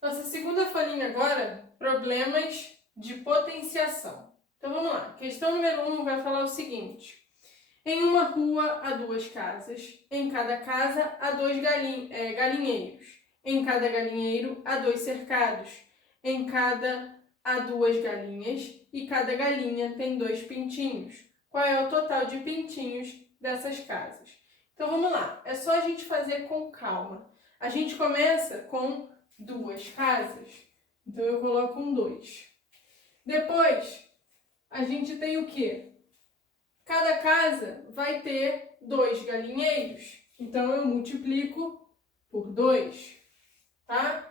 Nossa segunda folhinha agora, problemas de potenciação. Então vamos lá. Questão número 1 vai falar o seguinte. Em uma rua há 2 casas. Em cada casa há 2 galinheiros. Em cada galinheiro há 2 cercados. Em cada há 2 galinhas e cada galinha tem 2 pintinhos. Qual é o total de pintinhos dessas casas? Então vamos lá. É só a gente fazer com calma. A gente começa com 2 casas. Então eu coloco um 2. Depois, a gente tem o quê? Cada casa vai ter 2 galinheiros. Então eu multiplico por 2, tá?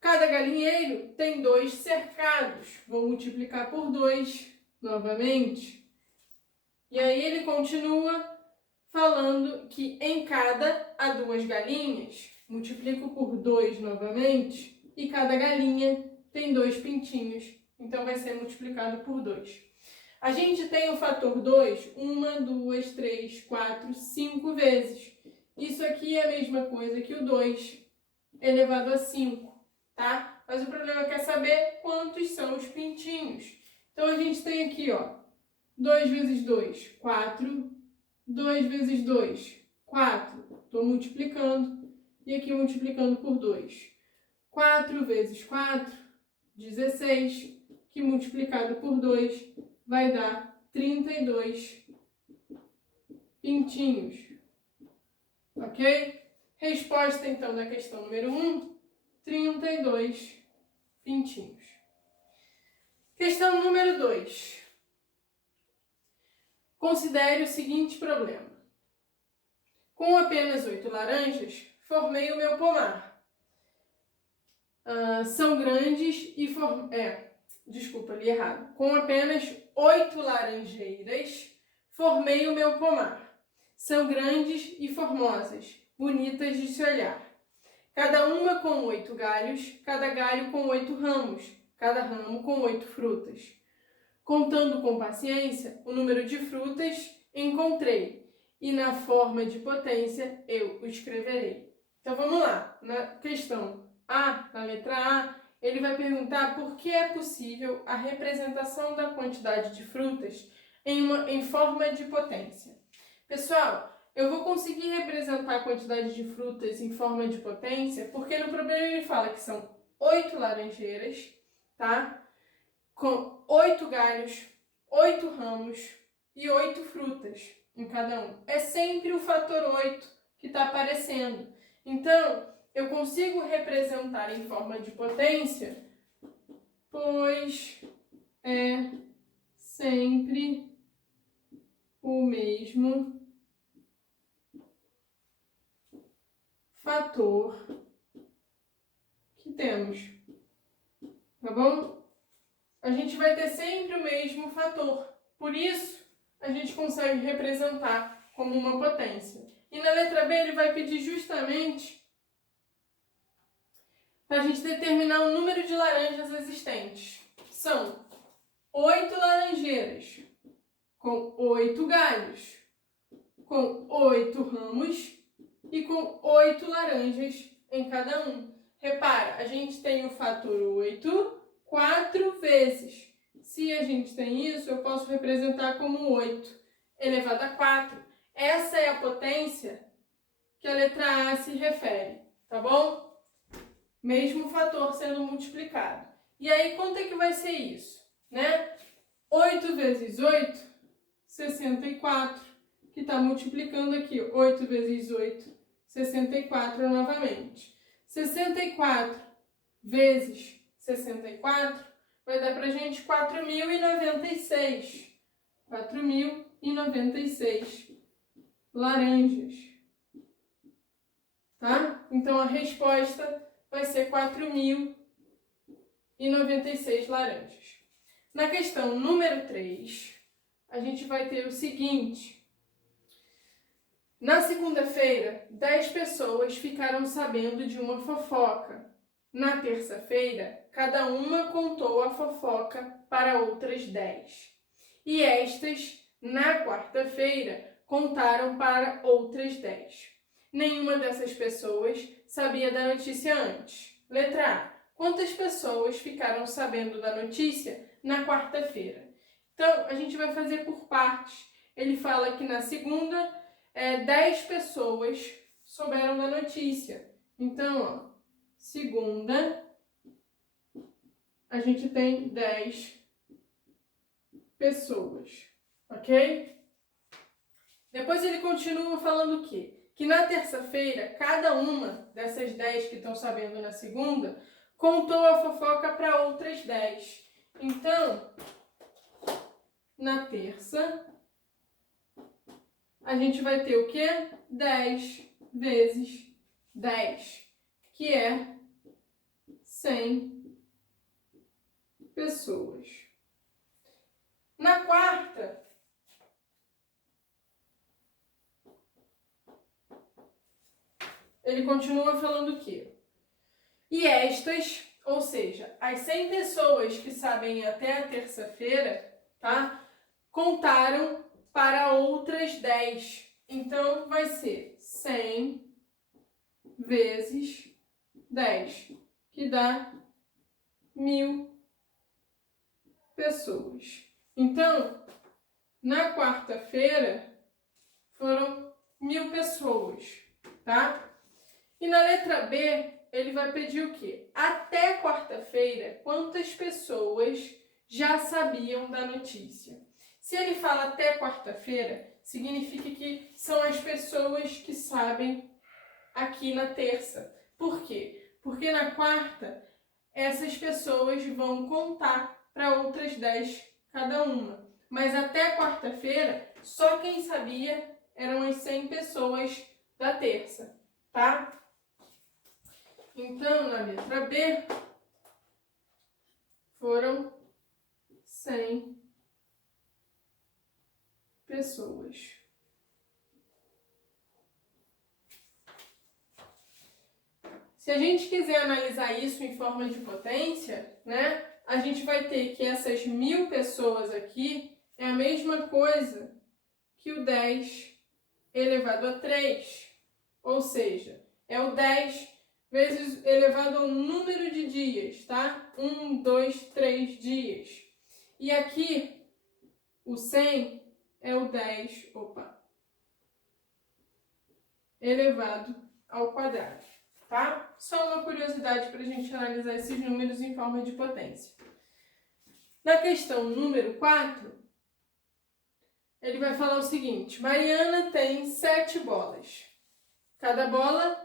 Cada galinheiro tem 2 cercados. Vou multiplicar por 2 novamente. E aí ele continua falando que em cada há 2 galinhas. Multiplico por 2 novamente. E cada galinha tem 2 pintinhos. Então vai ser multiplicado por 2. A gente tem o fator 2, 1, 2, 3, 4, 5 vezes. Isso aqui é a mesma coisa que o 2 elevado a 5, tá? Mas o problema é saber quantos são os pintinhos. Então a gente tem aqui, ó, 2 vezes 2, 4. 2 vezes 2, 4. Estou multiplicando. E aqui multiplicando por 2. 4 vezes 4, 16. Que multiplicado por 2 vai dar 32 pintinhos. Ok? Resposta, então, da questão número 1, 32 pintinhos. Questão número 2. Considere o seguinte problema. Com apenas 8 laranjas, formei o meu pomar. São grandes e Desculpa, li errado. Com apenas 8 laranjeiras, formei o meu pomar. São grandes e formosas, bonitas de se olhar. Cada uma com 8 galhos, cada galho com 8 ramos, cada ramo com 8 frutas. Contando com paciência, o número de frutas encontrei, e na forma de potência eu o escreverei. Então vamos lá, na questão A, na letra A, ele vai perguntar por que é possível a representação da quantidade de frutas em forma de potência. Pessoal, eu vou conseguir representar a quantidade de frutas em forma de potência porque no problema ele fala que são 8 laranjeiras, tá? Com 8 galhos, 8 ramos e 8 frutas em cada um. É sempre o fator 8 que está aparecendo. Então, eu consigo representar em forma de potência, pois é sempre o mesmo fator que temos, tá bom? A gente vai ter sempre o mesmo fator, por isso a gente consegue representar como uma potência. E na letra B ele vai pedir justamente para a gente determinar o número de laranjas existentes. São 8 laranjeiras, com 8 galhos, com 8 ramos e com 8 laranjas em cada um. Repara, a gente tem o fator 8 4 vezes. Se a gente tem isso, eu posso representar como 8 elevado a 4. Essa é a potência que a letra A se refere, tá bom? Mesmo fator sendo multiplicado. E aí, quanto é que vai ser isso? Né? 8 vezes 8, 64, que está multiplicando aqui. 8 vezes 8, 64 novamente. 64 vezes 64 vai dar pra gente 4.096. 4.096 laranjas. Tá? Então, a resposta vai ser 4.096 laranjas. Na questão número 3, a gente vai ter o seguinte. Na segunda-feira, 10 pessoas ficaram sabendo de uma fofoca. Na terça-feira, cada uma contou a fofoca para outras 10. E estas, na quarta-feira, contaram para outras 10. Nenhuma dessas pessoas sabia da notícia antes. Letra A. Quantas pessoas ficaram sabendo da notícia na quarta-feira? Então, a gente vai fazer por partes. Ele fala que na segunda, 10 pessoas souberam da notícia. Então, ó, segunda, a gente tem 10 pessoas, ok? Depois ele continua falando o quê? Que na terça-feira, cada uma dessas 10 que estão sabendo na segunda, contou a fofoca para outras 10. Então, na terça, a gente vai ter o quê? 10 vezes 10, que é 100 pessoas. Na quarta, ele continua falando o quê? E estas, ou seja, as 100 pessoas que sabem até a terça-feira, tá? Contaram para outras 10. Então, vai ser 100 vezes 10, que dá 1000 pessoas. Então, na quarta-feira, foram 1000 pessoas, tá? E na letra B, ele vai pedir o quê? Até quarta-feira, quantas pessoas já sabiam da notícia? Se ele fala até quarta-feira, significa que são as pessoas que sabem aqui na terça. Por quê? Porque na quarta, essas pessoas vão contar para outras 10 cada uma. Mas até quarta-feira, só quem sabia eram as 100 pessoas da terça, tá? Então, na letra B, foram 100 pessoas. Se a gente quiser analisar isso em forma de potência, né, a gente vai ter que essas 1000 pessoas aqui é a mesma coisa que o 10 elevado a 3. Ou seja, é o 10 vezes elevado ao número de dias, tá? 1, 2, 3 dias. E aqui, o 100 é o 10, elevado ao quadrado, tá? Só uma curiosidade para a gente analisar esses números em forma de potência. Na questão número 4, ele vai falar o seguinte: Mariana tem 7 bolas. Cada bola,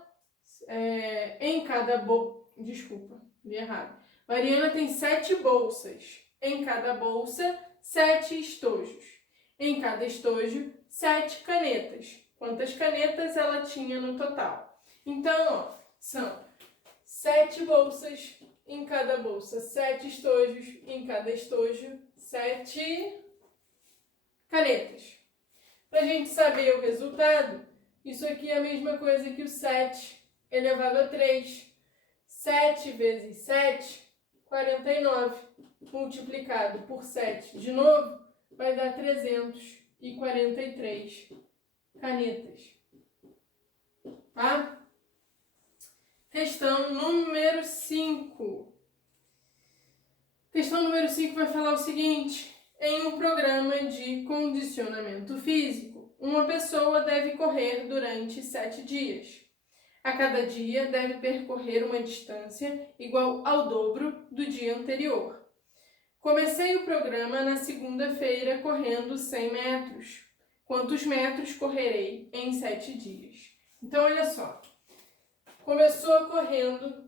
Desculpa, li errado. Mariana tem 7 bolsas. Em cada bolsa, 7 estojos. Em cada estojo, 7 canetas. Quantas canetas ela tinha no total? Então, ó, são 7 bolsas, em cada bolsa 7 estojos, em cada estojo 7 canetas. Para a gente saber o resultado, isso aqui é a mesma coisa que o 7 elevado a 3. 7 vezes 7, 49, multiplicado por 7 de novo, vai dar 343 canetas. Tá? Questão número 5. Questão número 5 vai falar o seguinte: em um programa de condicionamento físico, uma pessoa deve correr durante 7 dias. A cada dia deve percorrer uma distância igual ao dobro do dia anterior. Comecei o programa na segunda-feira correndo 100 metros. Quantos metros correrei em 7 dias? Então, olha só. Começou correndo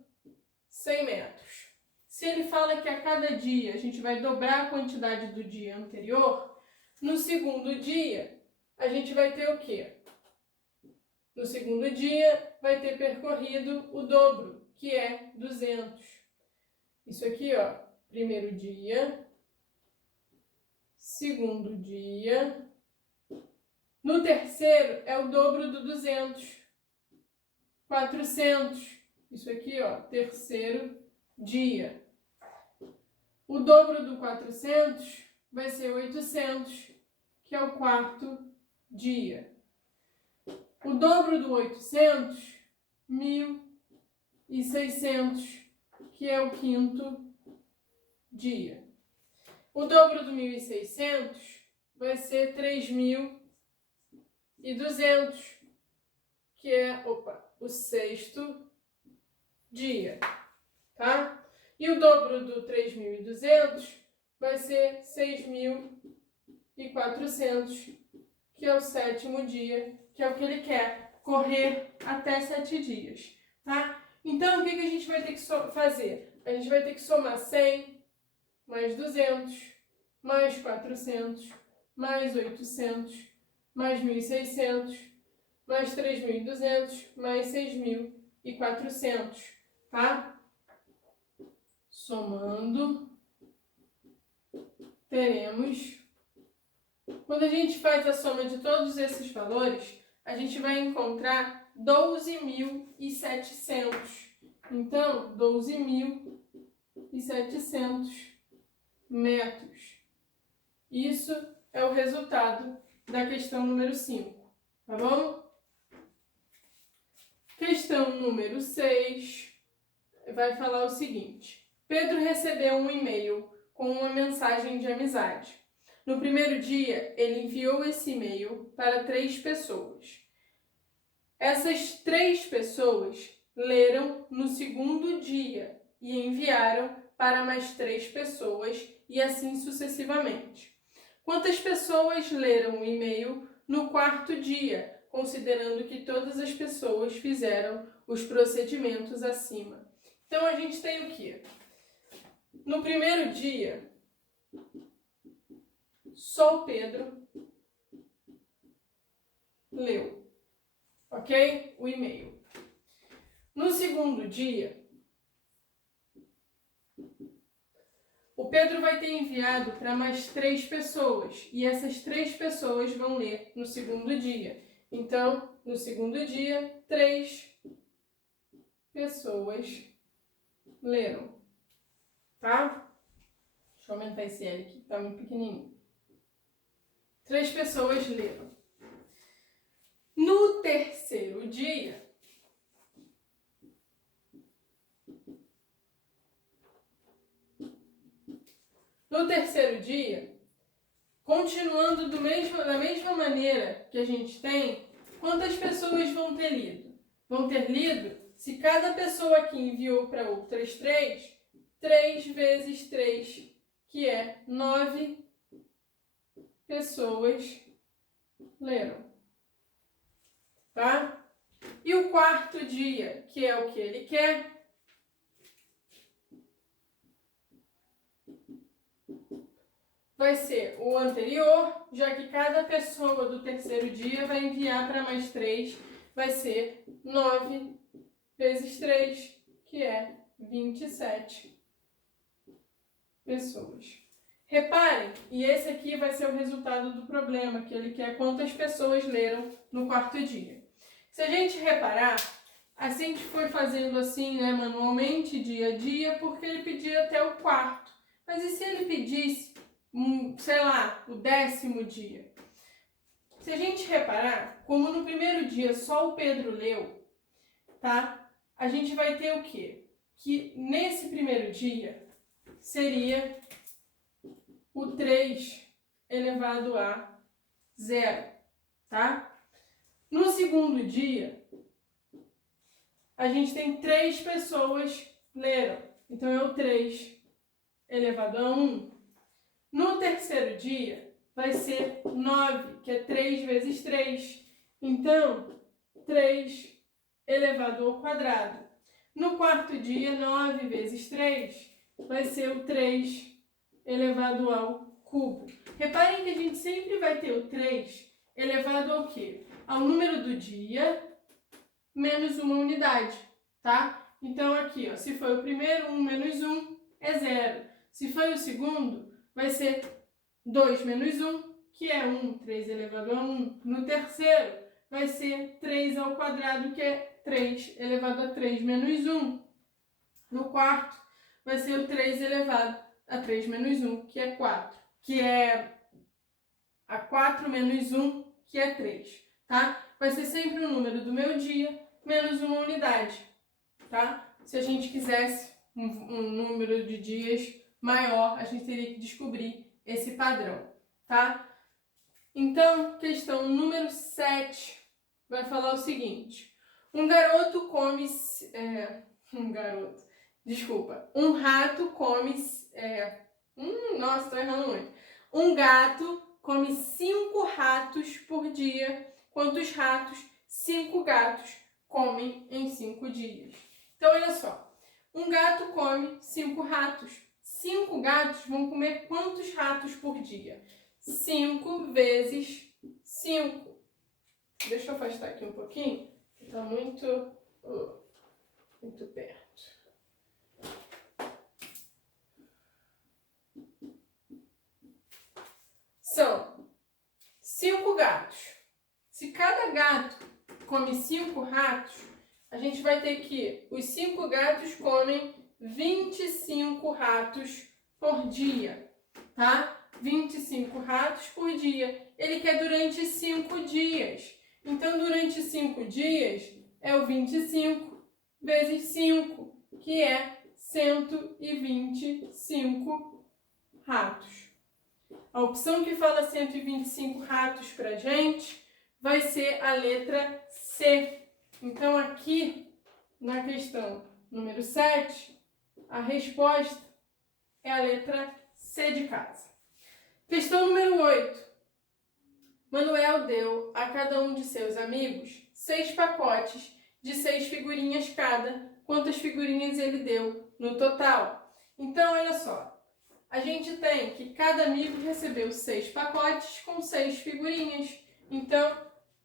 100 metros. Se ele fala que a cada dia a gente vai dobrar a quantidade do dia anterior, no segundo dia a gente vai ter o quê? No segundo dia vai ter percorrido o dobro, que é 200. Isso aqui, ó, primeiro dia, segundo dia. No terceiro é o dobro do 200. 400. Isso aqui, ó, terceiro dia. O dobro do 400 vai ser 800, que é o quarto dia. O dobro do 800, 1.600, que é o quinto dia. O dobro do 1.600 vai ser 3.200, que é, o sexto dia, tá? E o dobro do 3.200 vai ser 6.400, que é o sétimo dia, que é o que ele quer, correr até 7 dias, tá? Então, o que a gente vai ter que fazer? A gente vai ter que somar 100, mais 200, mais 400, mais 800, mais 1.600, mais 3.200, mais 6.400, tá? Somando, teremos... Quando a gente faz a soma de todos esses valores, a gente vai encontrar 12.700. Então, 12.700 metros. Isso é o resultado da questão número 5, tá bom? Questão número 6 vai falar o seguinte: Pedro recebeu um e-mail com uma mensagem de amizade. No primeiro dia, ele enviou esse e-mail para 3 pessoas. Essas 3 pessoas leram no segundo dia e enviaram para mais 3 pessoas e assim sucessivamente. Quantas pessoas leram o e-mail no quarto dia, considerando que todas as pessoas fizeram os procedimentos acima? Então, a gente tem o quê? No primeiro dia, só o Pedro leu, ok? O e-mail. No segundo dia, o Pedro vai ter enviado para mais 3 pessoas e essas 3 pessoas vão ler no segundo dia. Então, no segundo dia, 3 pessoas leram, tá? Deixa eu aumentar esse L aqui, tá muito pequenininho. 3 pessoas leram. No terceiro dia, continuando da mesma maneira que a gente tem, quantas pessoas vão ter lido? Vão ter lido, se cada pessoa aqui enviou para outras 3, 3 vezes 3, que é 9 pessoas leram, tá? E o quarto dia, que é o que ele quer, vai ser o anterior, já que cada pessoa do terceiro dia vai enviar para mais 3, vai ser 9 vezes 3, que é 27 pessoas. Reparem, e esse aqui vai ser o resultado do problema, que ele quer quantas pessoas leram no quarto dia. Se a gente reparar, a gente foi fazendo assim, né, manualmente, dia a dia, porque ele pedia até o quarto. Mas e se ele pedisse, sei lá, o 10º dia? Se a gente reparar, como no primeiro dia só o Pedro leu, tá? A gente vai ter o quê? Que nesse primeiro dia seria o 3 elevado a 0, tá? No segundo dia, a gente tem 3 pessoas leram, então é o 3 elevado a 1. No terceiro dia, vai ser 9, que é 3 vezes 3. Então, 3 elevado ao quadrado. No quarto dia, 9 vezes 3 vai ser o 3 elevado ao cubo. Reparem que a gente sempre vai ter o 3 elevado ao quê? Ao número do dia menos uma unidade, tá? Então, aqui, ó, se foi o primeiro, 1 menos 1 é 0. Se foi o segundo, vai ser 2 menos 1, que é 1, 3 elevado a 1. No terceiro, vai ser 3 ao quadrado, que é 3 elevado a 3 menos 1. No quarto, vai ser o 3 elevado a 3 menos 1, que é 4. Que é a 4 menos 1, que é 3, tá? Vai ser sempre o número do meu dia menos uma unidade, tá? Se a gente quisesse um número de dias maior, a gente teria que descobrir esse padrão, tá? Então, questão número 7 vai falar o seguinte: um garoto come... Um rato come... nossa, tô errando muito. Um gato come 5 ratos por dia. Quantos ratos 5 gatos comem em 5 dias? Então, olha só. Um gato come 5 ratos. 5 gatos vão comer quantos ratos por dia? 5 vezes 5. Deixa eu afastar aqui um pouquinho, que está muito perto. São 5 gatos. Se cada gato come 5 ratos, a gente vai ter que os 5 gatos comem 25 ratos por dia, tá? 25 ratos por dia. Ele quer durante 5 dias. Então, durante 5 dias, é o 25 vezes 5, que é 125 ratos. A opção que fala 125 ratos pra gente vai ser a letra C. Então, aqui, na questão número 7, a resposta é a letra C de casa. Questão número 8. Manuel deu a cada um de seus amigos 6 pacotes de 6 figurinhas cada. Quantas figurinhas ele deu no total? Então, olha só. A gente tem que cada amigo recebeu 6 pacotes com 6 figurinhas. Então,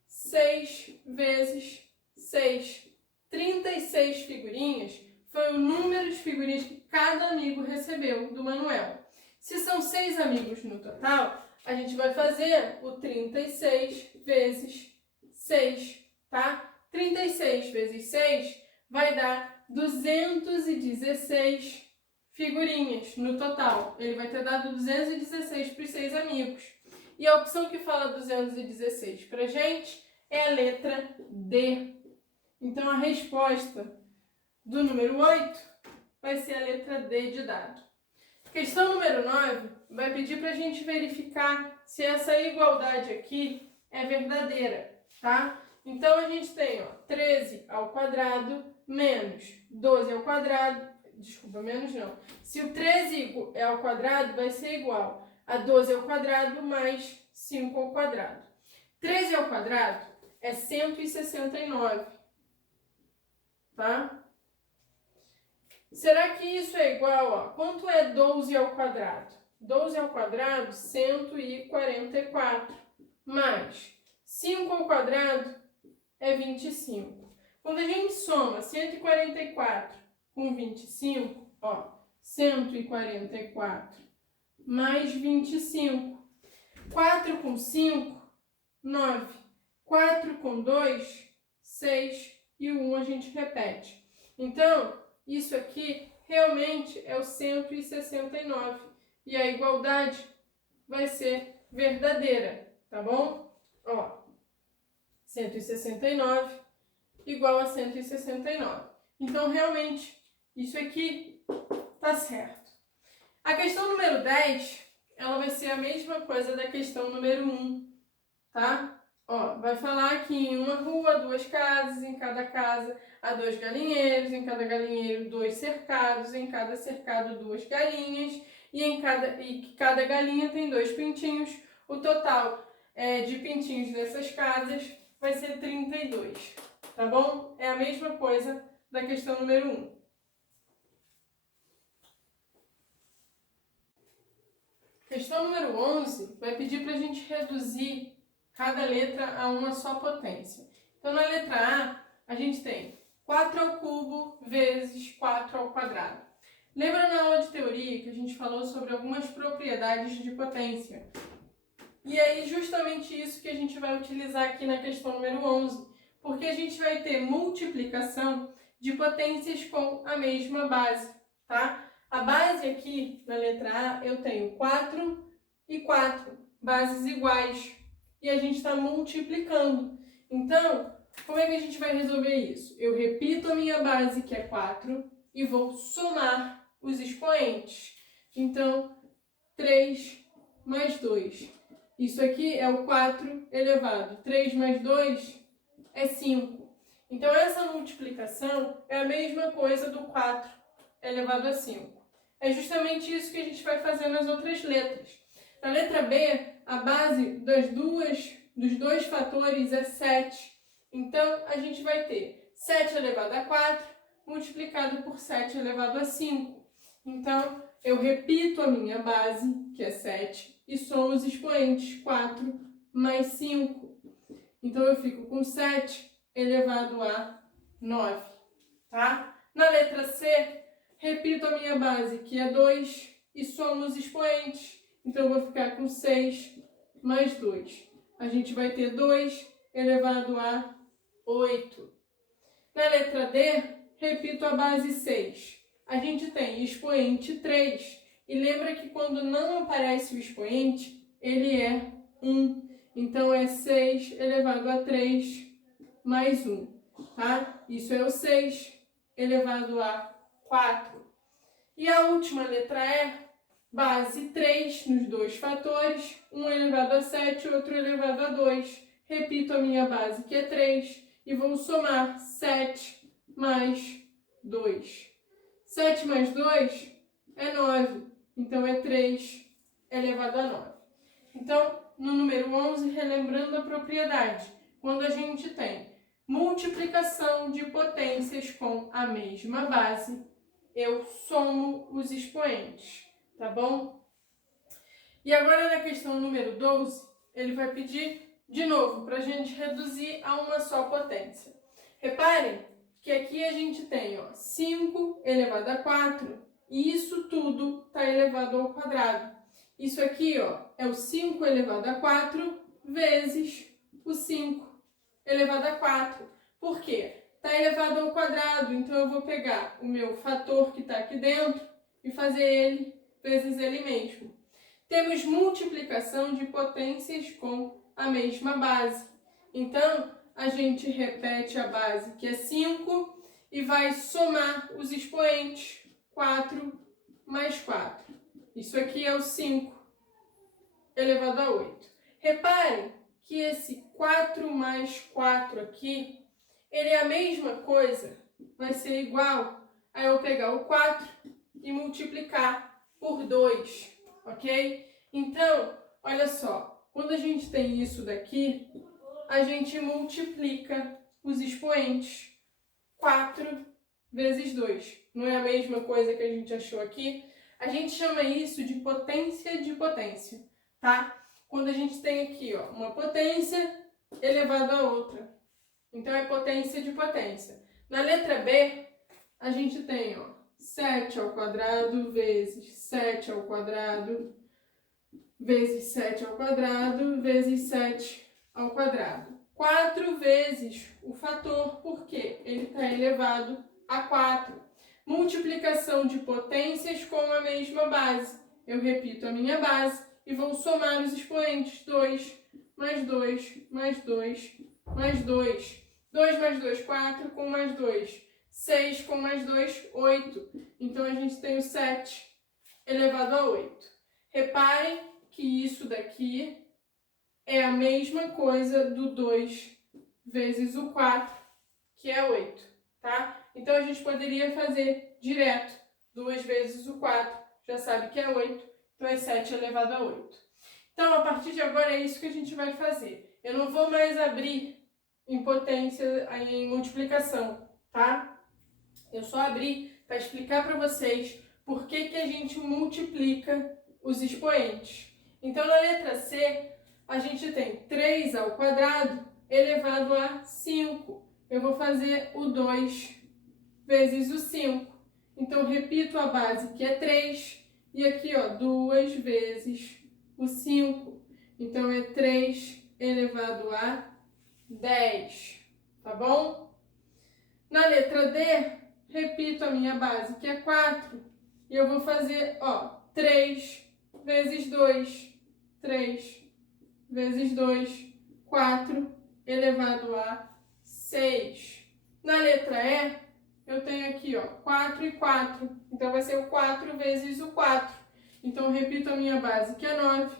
6 vezes 6. 36 figurinhas foi o número de figurinhas que cada amigo recebeu do Manuel. Se são 6 amigos no total, a gente vai fazer o 36 vezes 6, tá? 36 vezes 6 vai dar 216 figurinhas no total. Ele vai ter dado 216 para os 6 amigos. E a opção que fala 216 para a gente é a letra D. Então, a resposta do número 8 vai ser a letra D de dado. Questão número 9 vai pedir para a gente verificar se essa igualdade aqui é verdadeira, tá? Então, a gente tem 13 ao quadrado menos 12 ao quadrado. Desculpa, menos não. Se o 13 é ao quadrado, vai ser igual a 12 ao quadrado mais 5 ao quadrado. 13 ao quadrado é 169, tá? Será que isso é igual, quanto é 12 ao quadrado? 12 ao quadrado, 144, mais 5 ao quadrado é 25. Quando a gente soma 144 com 25, 144 mais 25. 4 com 5, 9. 4 com 2, 6. E o 1 a gente repete. Então, isso aqui realmente é o 169. E a igualdade vai ser verdadeira, tá bom? 169 igual a 169. Então, realmente, isso aqui tá certo. A questão número 10, ela vai ser a mesma coisa da questão número 1, tá? Vai falar que em uma rua, 2 casas, em cada casa há 2 galinheiros, em cada galinheiro 2 cercados, em cada cercado 2 galinhas, e que cada galinha tem 2 pintinhos. O total de pintinhos dessas casas vai ser 32, tá bom? É a mesma coisa da questão número 1. Questão número 11 vai pedir para a gente reduzir cada letra a uma só potência. Então, na letra A gente tem 4 ao cubo vezes 4 ao quadrado. Lembra na aula de teoria que a gente falou sobre algumas propriedades de potência? E aí, justamente isso que a gente vai utilizar aqui na questão número 11, porque a gente vai ter multiplicação de potências com a mesma base, tá? A base aqui, na letra A, eu tenho 4 e 4, bases iguais, e a gente está multiplicando. Então, como é que a gente vai resolver isso? Eu repito a minha base, que é 4, e vou somar os expoentes. Então, 3 mais 2. Isso aqui é o 4 elevado. 3 mais 2 é 5. Então, essa multiplicação é a mesma coisa do 4 elevado a 5. É justamente isso que a gente vai fazer nas outras letras. Na letra B, a base dos dois fatores é 7. Então, a gente vai ter 7 elevado a 4 multiplicado por 7 elevado a 5. Então, eu repito a minha base, que é 7, e somo os expoentes, 4 mais 5. Então, eu fico com 7 elevado a 9, tá? Na letra C, repito a minha base, que é 2, e somo os expoentes. Então, eu vou ficar com 6 mais 2. A gente vai ter 2 elevado a 8. Na letra D, repito a base 6. A gente tem expoente 3. E lembra que quando não aparece o expoente, ele é 1. Então, é 6 elevado a 3 mais 1. Tá? Isso é o 6 elevado a 4. E a última letra E, base 3 nos dois fatores, 1 elevado a 7 e outro elevado a 2. Repito a minha base, que é 3, e vou somar 7 mais 2. 7 mais 2 é 9, então é 3 elevado a 9. Então, no número 11, relembrando a propriedade, quando a gente tem multiplicação de potências com a mesma base, eu somo os expoentes, tá bom? E agora na questão número 12, ele vai pedir de novo para a gente reduzir a uma só potência. Reparem que aqui a gente tem 5 elevado a 4 e isso tudo está elevado ao quadrado. Isso aqui é o 5 elevado a 4 vezes o 5 elevado a 4. Por quê? Está elevado ao quadrado, então eu vou pegar o meu fator que está aqui dentro e fazer ele vezes ele mesmo. Temos multiplicação de potências com a mesma base. Então, a gente repete a base, que é 5, e vai somar os expoentes, 4 mais 4. Isso aqui é o 5 elevado a 8. Reparem que esse 4 mais 4 aqui, ele é a mesma coisa, vai ser igual a eu pegar o 4 e multiplicar por 2, ok? Então, olha só, quando a gente tem isso daqui, a gente multiplica os expoentes, 4 vezes 2. Não é a mesma coisa que a gente achou aqui? A gente chama isso de potência, tá? Quando a gente tem aqui uma potência elevada a outra. Então, é potência de potência. Na letra B, a gente tem 7 ao quadrado vezes 7 ao quadrado vezes 7 ao quadrado vezes 7 ao quadrado. 4 vezes o fator, porque ele está elevado a 4. Multiplicação de potências com a mesma base. Eu repito a minha base e vou somar os expoentes. 2 mais 2 mais 2 mais 2. 2 mais 2, 4, com mais 2. 6 com mais 2, 8. Então, a gente tem o 7 elevado a 8. Reparem que isso daqui é a mesma coisa do 2 vezes o 4, que é 8, tá? Então, a gente poderia fazer direto. 2 vezes o 4, já sabe que é 8, então é 7 elevado a 8. Então, a partir de agora, é isso que a gente vai fazer. Eu não vou mais abrir em potência, em multiplicação, tá? Eu só abri para explicar para vocês por que a gente multiplica os expoentes. Então, na letra C, a gente tem 3 ao quadrado elevado a 5. Eu vou fazer o 2 vezes o 5. Então, repito a base, que é 3. E aqui, 2 vezes o 5. Então, é 3 elevado a 10. Tá bom? Na letra D, repito a minha base, que é 4. E eu vou fazer, 3 vezes 2. 3 vezes 2, 4 elevado a 6. Na letra E, eu tenho aqui, ó, 4 e 4. Então, vai ser o 4 vezes o 4. Então, eu repito a minha base, que é 9.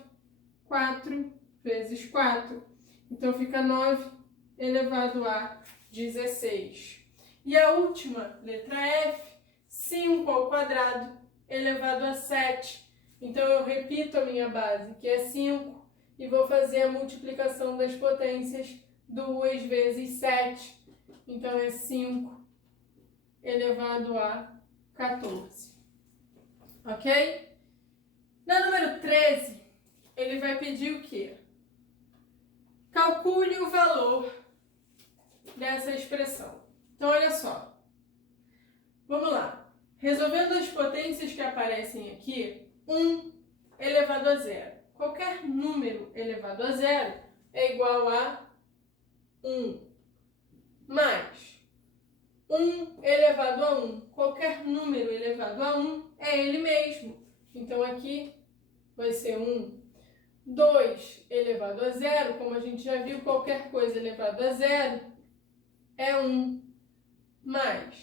4 vezes 4. Então, fica 9 elevado a 16. E a última, letra F, 5 ao quadrado elevado a 7. Então, eu repito a minha base, que é 5, e vou fazer a multiplicação das potências, 2 vezes 7. Então, é 5 elevado a 14. Ok? Na número 13, ele vai pedir o quê? Calcule o valor dessa expressão. Então, olha só. Vamos lá. Resolvendo as potências que aparecem aqui, 1 elevado a 0. Qualquer número elevado a 0 é igual a 1. Mais 1 elevado a 1. Qualquer número elevado a 1 é ele mesmo. Então, aqui vai ser 1. 2 elevado a 0, como a gente já viu, qualquer coisa elevada a 0 é 1. Mais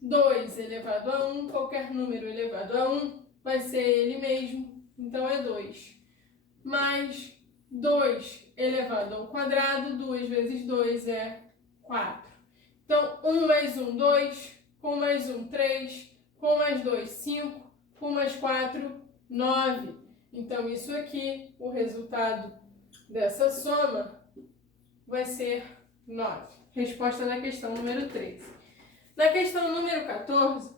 2 elevado a 1, qualquer número elevado a 1 vai ser ele mesmo, então é 2. Mais 2 elevado ao quadrado, 2 vezes 2 é 4. Então, 1 mais 1, 2, com mais 1, 3, com mais 2, 5, com mais 4, 9. Então, isso aqui, o resultado dessa soma vai ser 9. Resposta da questão número 13. Na questão número 14,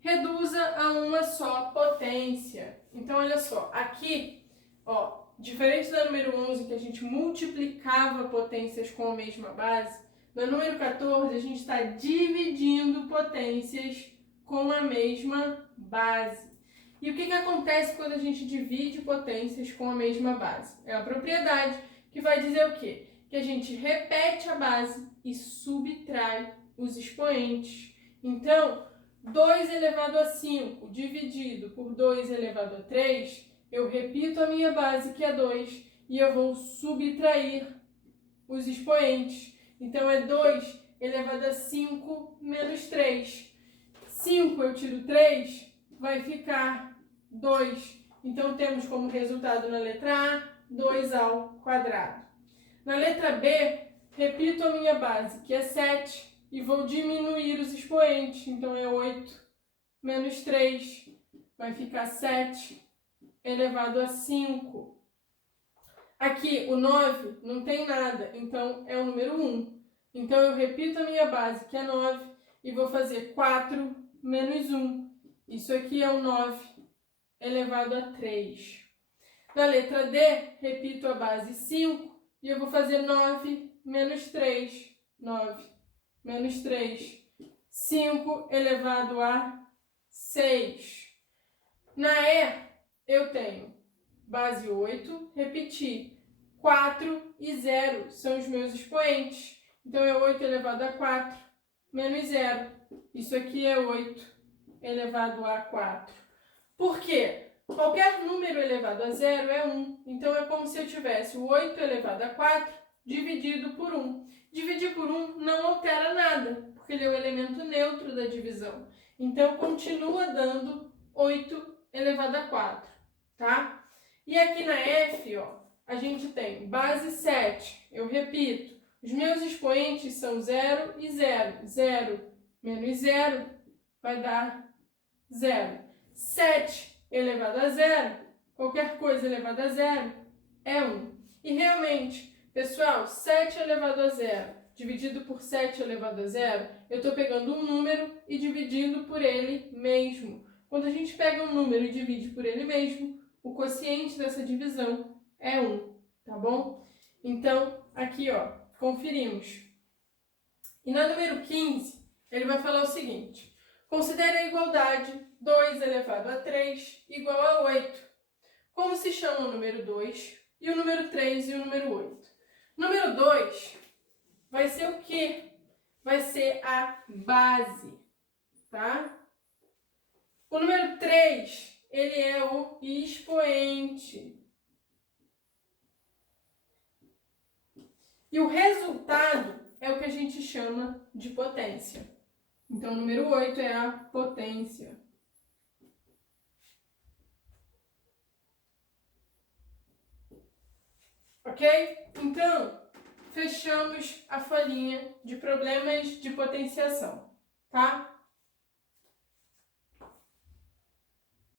reduza a uma só potência. Então, olha só, aqui, ó, diferente da número 11, que a gente multiplicava potências com a mesma base, na número 14, a gente está dividindo potências com a mesma base. E o que acontece quando a gente divide potências com a mesma base? É a propriedade que vai dizer o quê? Que a gente repete a base e subtrai os expoentes. Então, 2 elevado a 5 dividido por 2 elevado a 3, eu repito a minha base, que é 2, e eu vou subtrair os expoentes. Então, é 2 elevado a 5 menos 3. 5 eu tiro 3, vai ficar 2. Então, temos como resultado na letra A, 2 ao quadrado. Na letra B, repito a minha base, que é 7, e vou diminuir os expoentes. Então, é 8 menos 3, vai ficar 7 elevado a 5. Aqui, o 9 não tem nada, então é o número 1. Então, eu repito a minha base, que é 9, e vou fazer 4 menos 1. Isso aqui é o 9 elevado a 3. Na letra D, repito a base 5, e eu vou fazer 9 menos 3. 9 menos 3. 5 elevado a 6. Na E, eu tenho base 8, repetir. 4 e 0 são os meus expoentes. Então, é 8 elevado a 4 menos 0. Isso aqui é 8 elevado a 4. Por quê? Qualquer número elevado a 0 é 1. Então, é como se eu tivesse o 8 elevado a 4 dividido por 1. Dividir por 1 não altera nada, porque ele é o elemento neutro da divisão. Então, continua dando 8 elevado a 4, tá? E aqui na F, ó, a gente tem base 7. Eu repito, os meus expoentes são 0 e 0. 0 menos 0 vai dar 0. 7 elevado a 0, qualquer coisa elevada a 0 é 1. E realmente, pessoal, 7 elevado a 0 dividido por 7 elevado a 0, eu estou pegando um número e dividindo por ele mesmo. Quando a gente pega um número e divide por ele mesmo, o quociente dessa divisão é 1, tá bom? Então, aqui, ó, conferimos. E na número 15, ele vai falar o seguinte: considere a igualdade 2 elevado a 3 igual a 8. Como se chama o número 2 e o número 3 e o número 8? Número 2 vai ser o quê? Vai ser a base, tá? O número 3, ele é o expoente. E o resultado é o que a gente chama de potência. Então, o número 8 é a potência. Ok? Então, fechamos a folhinha de problemas de potenciação, tá?